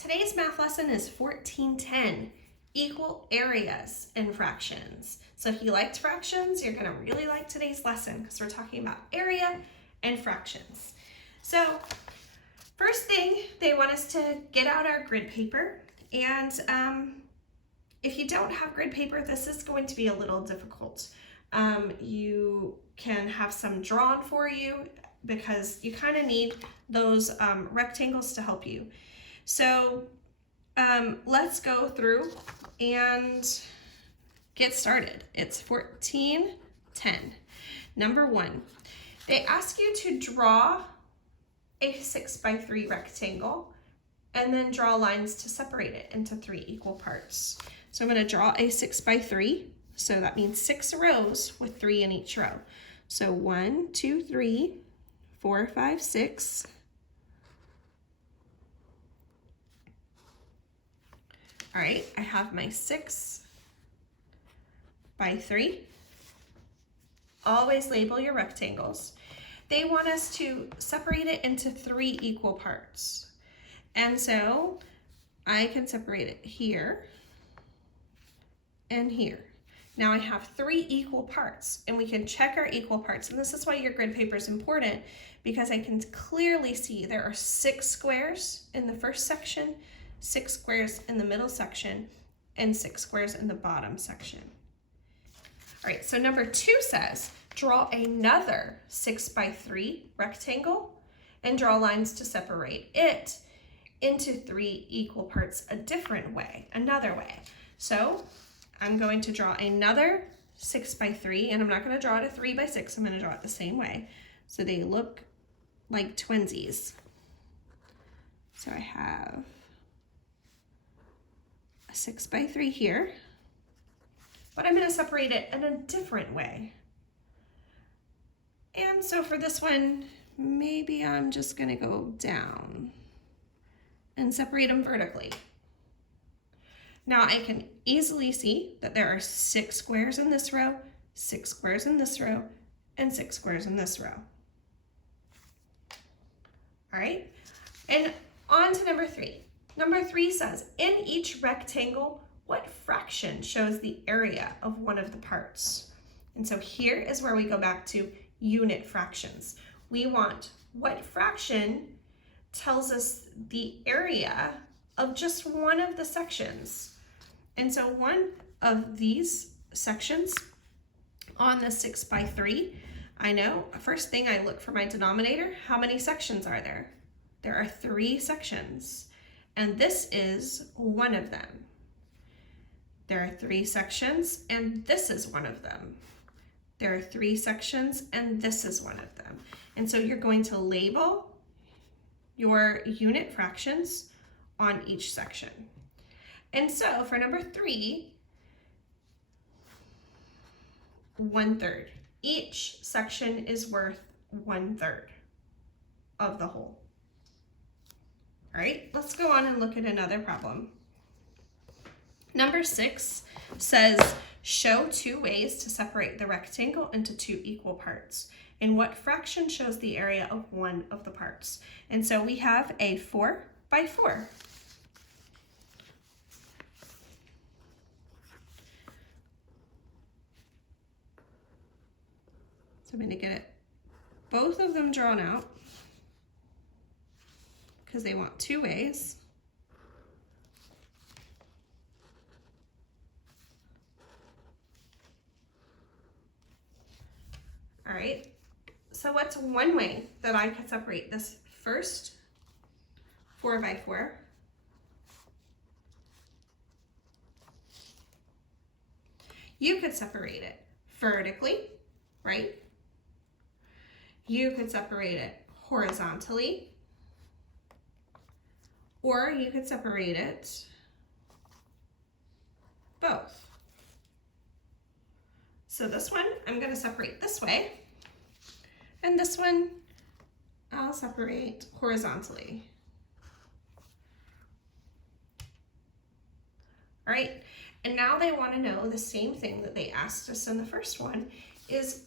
today's math lesson is 1410, equal areas and fractions. So if you liked fractions, you're gonna really like today's lesson because we're talking about area and fractions. So first thing, they want us to get out our grid paper, and if you don't have grid paper, this is going to be a little difficult. You can have some drawn for you because you kind of need those rectangles to help you. So let's go through and get started. It's 1410. Number one, they ask you to draw a 6x3 rectangle and then draw lines to separate it into 3 equal parts. So I'm going to draw a 6x3. So that means 6 rows with 3 in each row. So 1, 2, 3, 4, 5, 6. All right, I have my 6x3. Always label your rectangles. They want us to separate it into 3 equal parts. And so I can separate it here and here. Now I have 3 equal parts, and we can check our equal parts. And this is why your grid paper is important, because I can clearly see there are 6 squares in the first section, 6 squares in the middle section, and 6 squares in the bottom section. All right, so number 2 says, draw another 6x3 rectangle and draw lines to separate it into 3 equal parts a different way, another way. So I'm going to draw another 6x3, and I'm not going to draw it a 3x6. I'm going to draw it the same way so they look like twinsies. So I have a 6x3 here, but I'm going to separate it in a different way. And so for this one, maybe I'm just going to go down and separate them vertically. Now I can easily see that there are 6 squares in this row, 6 squares in this row, and 6 squares in this row. All right, and on to number 3. Number 3 says, in each rectangle, what fraction shows the area of one of the parts? And so here is where we go back to unit fractions. We want what fraction tells us the area of just one of the sections. And so one of these sections on the 6x3, I know, first thing I look for my denominator, how many sections are there? There are 3 sections, and this is one of them. There are 3 sections, and this is one of them. There are 3 sections, and this is one of them. And so you're going to label your unit fractions on each section. And so for number 3, 1/3. Each section is worth 1/3 of the whole. All right, let's go on and look at another problem. Number 6 says, show 2 ways to separate the rectangle into 2 equal parts. And what fraction shows the area of one of the parts? And so we have a 4x4. So I'm going to get both of them drawn out because they want 2 ways. All right, so what's one way that I could separate this first 4x4? You could separate it vertically, right? You could separate it horizontally, or you could separate it both. So this one, I'm going to separate this way, and this one, I'll separate horizontally. All right, and now they want to know the same thing that they asked us in the first one, is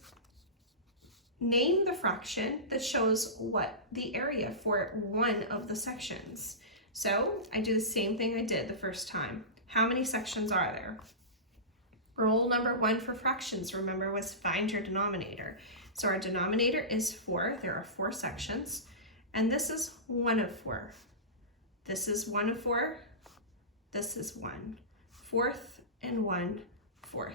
name the fraction that shows what the area for one of the sections. So I do the same thing I did the first time. How many sections are there? Rule number 1 for fractions, remember, was find your denominator. So our denominator is 4. There are 4 sections. And this is 1 of 4. This is 1 of 4. This is 1. 4th and 1/4.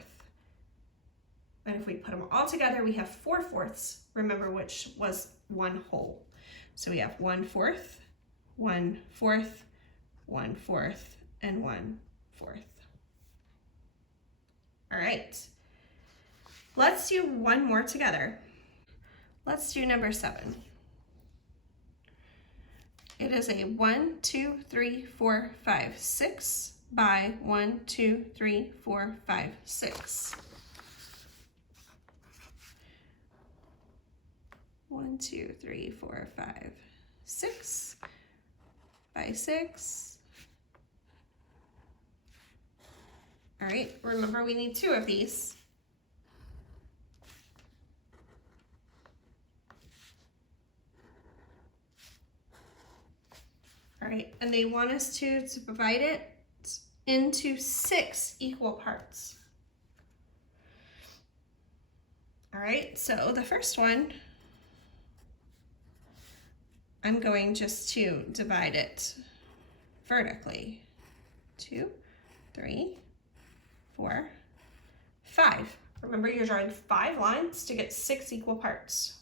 And if we put them all together, we have 4/4. Remember, which was 1 whole. So we have 1/4, 1/4, 1/4, and 1/4. All right. Let's do one more together. Let's do number 7. It is a 1, 2, 3, 4, 5, 6 by 1, 2, 3, 4, 5, 6. 1, 2, 3, 4, 5, 6 by 6. All right, remember we need 2 of these. All right, and they want us to divide it into 6 equal parts. All right, so the first one, I'm going just to divide it vertically. 2, 3, 4, 5. Remember, you're drawing 5 lines to get 6 equal parts.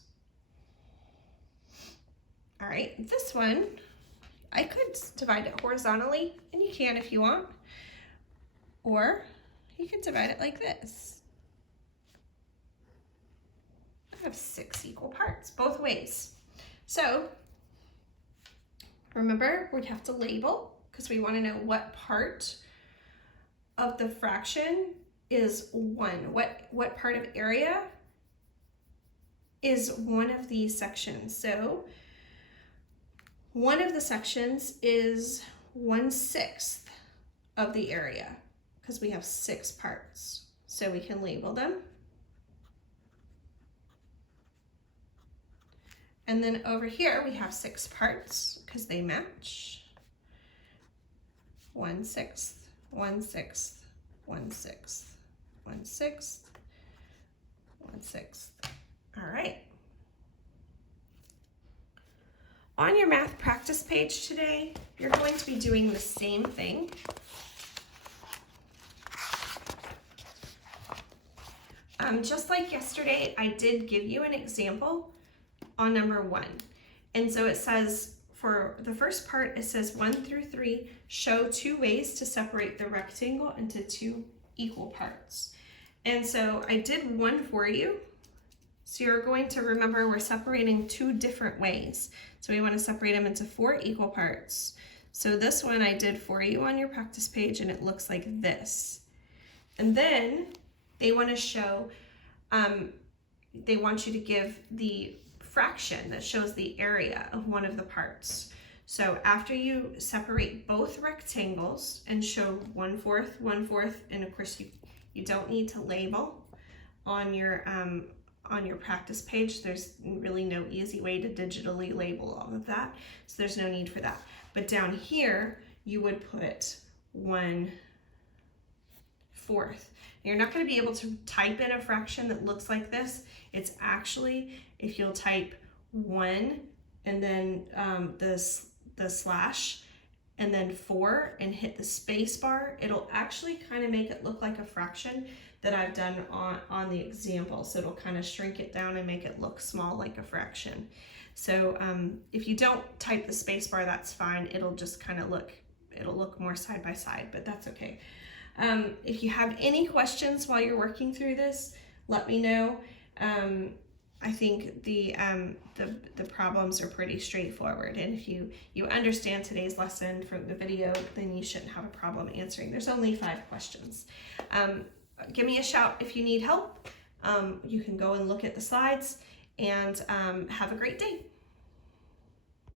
All right, this one, I could divide it horizontally, and you can if you want, or you could divide it like this. I have 6 equal parts, both ways. So remember, we have to label because we want to know what part of the fraction is 1. What part of area is one of these sections? So one of the sections is 1/6 of the area because we have 6 parts. So we can label them. And then over here we have 6 parts because they match. 1/6, 1/6, 1/6, 1/6, 1/6. All right. On your math practice page today, you're going to be doing the same thing. Just like yesterday, I did give you an example on number 1. And so it says, for the first part, it says 1 through 3, show 2 ways to separate the rectangle into 2 equal parts. And so I did 1 for you. So you're going to remember we're separating 2 different ways. So we want to separate them into 4 equal parts. So this one I did for you on your practice page, and it looks like this. And then they want to show, they want you to give the fraction that shows the area of one of the parts. So after you separate both rectangles and show 1/4, 1/4, and of course you don't need to label on your practice page. There's really no easy way to digitally label all of that, so there's no need for that. But down here, you would put 1/4. You're not going to be able to type in a fraction that looks like this. It's actually, if you'll type 1 and then the slash and then 4 and hit the space bar, it'll actually kind of make it look like a fraction that I've done on the example. So it'll kind of shrink it down and make it look small like a fraction. So if you don't type the space bar, that's fine. It'll just kind of it'll look more side by side, but that's okay. If you have any questions while you're working through this, let me know. I think the problems are pretty straightforward, and if you understand today's lesson from the video, then you shouldn't have a problem answering. There's only 5 questions. Give me a shout if you need help. You can go and look at the slides, and have a great day.